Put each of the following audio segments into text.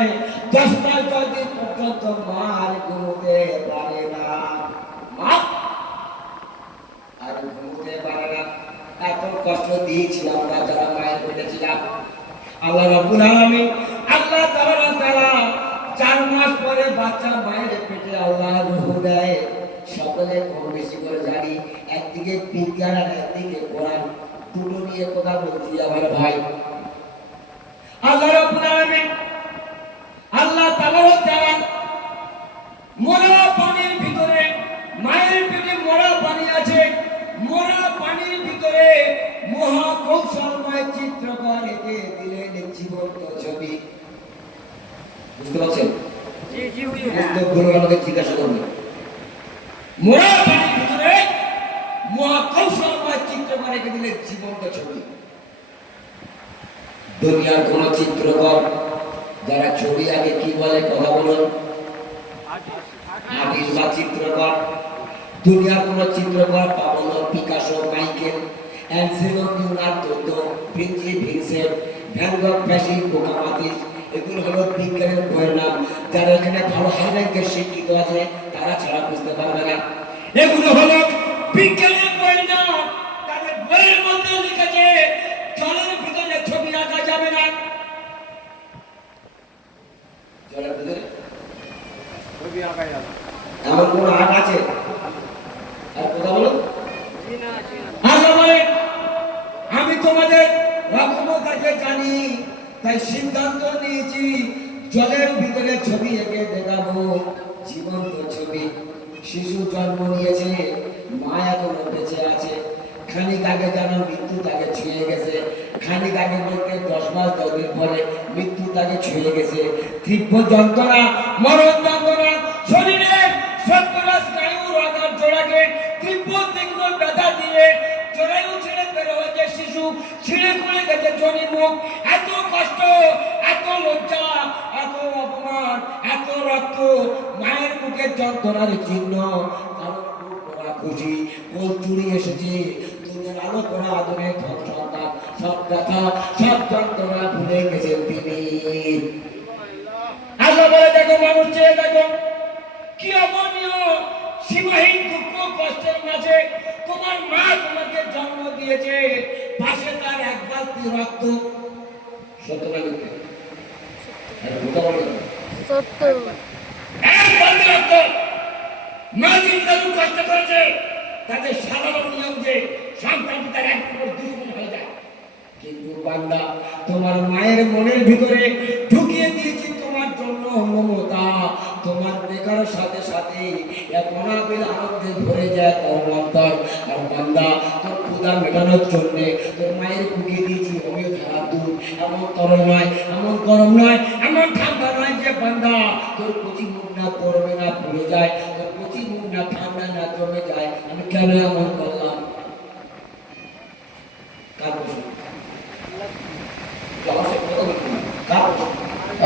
নাই, 10 মাস 10 দিন পর্যন্ত মা আর ঘুমোতে পারে না। মা আর ঘুমোতে পারে না। এত কষ্ট দিয়েছি আমরা যারা মায়ের পেটে ছিলাম। আল্লাহ রাব্বুল আলামিন আল্লাহ তাআলা 4 মাস পরে বাচ্চা মায়ের পেটে আল্লাহ রূহ দেয়। সকলে কম বেশি করে জানি, একদিকে বিজ্ঞান আর একদিকে কোরআন, দুটো নিয়ে কথা বলছি আমার ভাই। আল্লাহ রাব্বুল আলামিন আল্লাহ তাআলা মরা পানির ভিতরে, মায়ের পেটে মরা পানি আছে, মরা পানির ভিতরে মহা কৌশলময় চিত্রকর এঁকে দিলেন জীবন্ত ছবি। বুঝতে পারছেন? জি জি হুজুর। আমাকে জিজ্ঞাসা করবেন, মরা পানির ভিতরে মহা কৌশলময় চিত্রকর এঁকে দিলেন জীবন্ত ছবি। দুনিয়ার কোন চিত্রকর যারা ছবি আগে কি বলে কথা বলুন? আর্টিস্ট বা চিত্রকর। দুনিয়ার কোন চিত্রকর Pablo Picasso, Michelangelo, Leonardo, Vinci, Vincent van Gogh, ফ্যাসি, পোকামাতিস, এগুলো হলো বিজ্ঞানের বইয়ের নাম। যারা এখানে ভালো হাই র্যাঙ্কের শিক্ষিত আছে তারা ছাড়া বুঝতে পারবে না। এগুলো হলো বিজ্ঞানের বইয়ের নাম। তাদের বইয়ের মধ্যে লিখেছে জলের ভিতরে ছবি আঁকা যাবে না। জলের ভিতরে ছবি আঁকা যাবে না, এমন কোন আর্ট আছে? আর কথা বলো। আমি তোমাদের রকমতাকে জানি, তাই সিদ্ধান্ত নিয়েছি জলের ভিতরে ছবি এঁকে দেখাবো, জীবন্ত ছবি। শিশু জন্ম নিয়েছে, মা এখনো বেঁচে আছে। খানিক আগে যেন মৃত্যু তাকে ছুঁয়ে গেছে। খানিক আগে বলতে 10 মাস 10 দিন পরে মৃত্যু তাকে ছুঁয়ে গেছে। তীব্র যন্ত্রণা, মরণ যন্ত্রণা, শরীরে 70 স্নায়ুর আঘাত জোড়াকে তীব্র তীক্ষ্ণ ব্যথা দিয়ে জরায়ু ছেড়ে বের হয়েছে শিশু, ছিঁড়ে খুলে গেছে জনি মুখ। এত কষ্ট, এত লজ্জা, এত অপমান, এত রক্ত, মায়ের মুখে যন্ত্রণার চিহ্ন। কারণ খুশি কোল চুরি এসেছে, দুনিয়ার আলো পড়া আদরে সন্তান, সব ব্যথা, সব যন্ত্রণা ভুলে গেছেন তিনি। আল্লাহ বলে, দেখো মানুষ চেয়ে দেখো কি অমনীয় সীমাহীন দুঃখ কষ্টের মাঝে তোমার মা তোমাকে জন্ম দিয়েছে, পাশে তার এক বালতি রক্ত। সত্য না মিথ্যে? সত্য। এক বালতি রক্ত মা কিন্তু কষ্ট করেছে। তাদের সাধারণ নিয়ম যে সন্তানটি তার এক দুশ্মন হয়ে যায়, কিন্তু বান্দা তোমার মায়ের মনের ভিতরে ঢুকিয়ে দিয়েছি তোমার জন্য মমতা। তোমার বেকার সাথে সাথে এক অনাবিল আনন্দে ভরে যায় তোর অন্তর। আর বান্দা তোর ক্ষুধা মেটানোর জন্য তোর মায়ের বুকে দিয়েছি অমিয় ধারা দুধ। এমন তরল নয়, এমন গরম নয়, এমন ঠান্ডা নয় যে বান্দা তোর কচি মুখ না পড়বে না পুড়ে যায়, তোর কচি মুখ না ঠান্ডা না জমে যায়। আমি কেন এমন করলাম?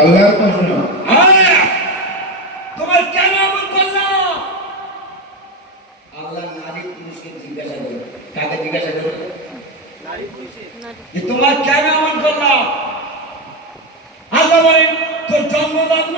আল্লাহর প্রশ্ন। তোমার কেন এমন করলাম? আল্লাহ নারী পুরুষকে জিজ্ঞাসা করে। কাকে জিজ্ঞাসা করে? নারী পুরুষকে। তোমার কেন এমন করলাম? আল্লাহ বলেন, তোর জন্মলগ্ন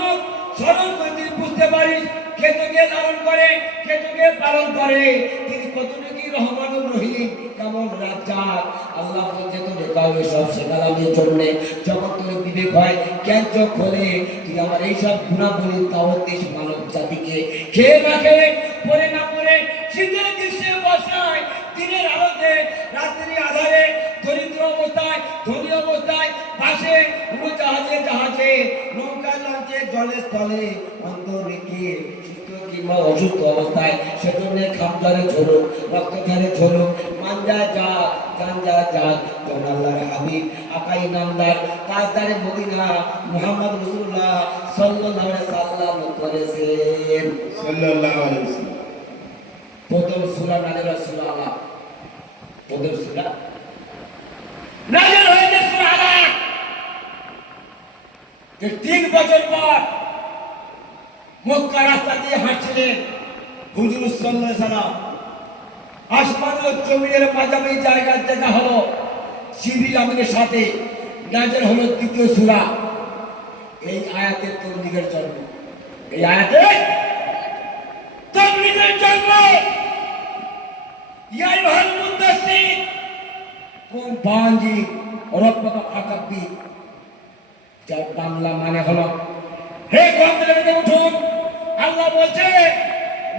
স্মরণ করে তুই বুঝতে পারিস কে তোকে লালন করে, কে তোকে পালন করে, তিনি কতটুকু রহমানুর রহিম, কেমন রাজ্জাক। আল্লাহ বলছে তো দেখাও এসব শেখালামের জন্য। যখন তোর বিবেক হয়, জ্ঞান চোখ খোলে, তুই আমার এইসব গুণাবলী দাওয়াত দিস মানব জাতিকে। খেয়ে না খেয়ে, পরে না পরে, শীতের গ্রীষ্মে বর্ষায়, দিনের আলোতে, রাত্রি আধারে, দরিদ্র অবস্থায়, ধনী অবস্থায়, বাসে, উড়োজাহাজে, জাহাজে, নৌকায়, লঞ্চে, জলে স্থলে, অন্ধ রেখে, সুস্থ কিংবা অসুস্থ অবস্থায়, সেজন্য খামদারে ঝরুক, রক্তধারে ঝরুক, মানজা যা, জানজা যা, তোর আল্লাহর হাবিব, আকাই নামদার, তাজদারে মদিনা, মুহাম্মদ রাসূলুল্লাহ সাল্লাল্লাহু আলাইহি সাল্লাম করেছেন। সাল্লাল্লাহু আলাইহি ওয়াসাল্লাম। প্রথম সূরা নাযিল সূরা আলাক। প্রথম সূরা নাযিল হয়েছে সূরা আলাক। 3 বছর পর মক্কা রাস্তা দিয়ে হাঁটছিলেন হুজুর সাল্লাল্লাহু আলাইহি সাল্লাম। আসমান ও জমিনের মাঝামাঝি জায়গায় দেখা হলো জিবরিল আমিনের সাথে। নাযিল হলো দ্বিতীয় সূরা। এই আয়াতের তবলিগের জন্ম, এই আয়াতে তবলিগের জন্ম। ইয়াই ভাই মুদাসসির কোন বাঞ্জি রব্বাকা ফাকাব্বি, যার বাংলা মানে হলো হে কমদের ভিতরে উঠুন। আল্লাহ বলছে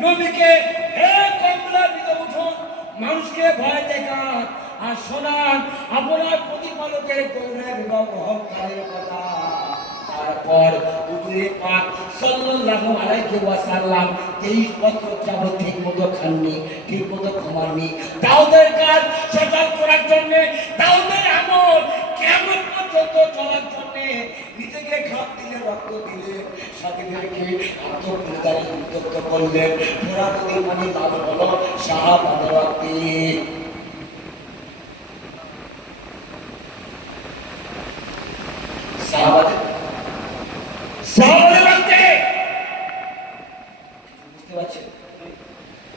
নবীকে, হে কমদের ভিতরে উঠুন, মানুষকে ভয় দেখান আর শোনান আপনার প্রতিপালকের গৌরব এবং অহংকারের কথা। তারপর হুজুরে পাক সাল্লাল্লাহু আলাইহি ওয়াসাল্লাম 23 বছর যাবত ঠিক মতো খাননি, ঠিক মতো ঘুমাননি। দাউদের কাজ সচল করার জন্য, দাউদের আমল কিয়ামত পর্যন্ত চলার জন্য নিজেকে ঘাম দিলে, রক্ত দিলে, সাথীদেরকে আত্মপরিদারে উদ্যুক্ত করলেন। ফোরাত নদীর পানি লাভ হলো শাহাবাদের রক্তে। সাহাবাদের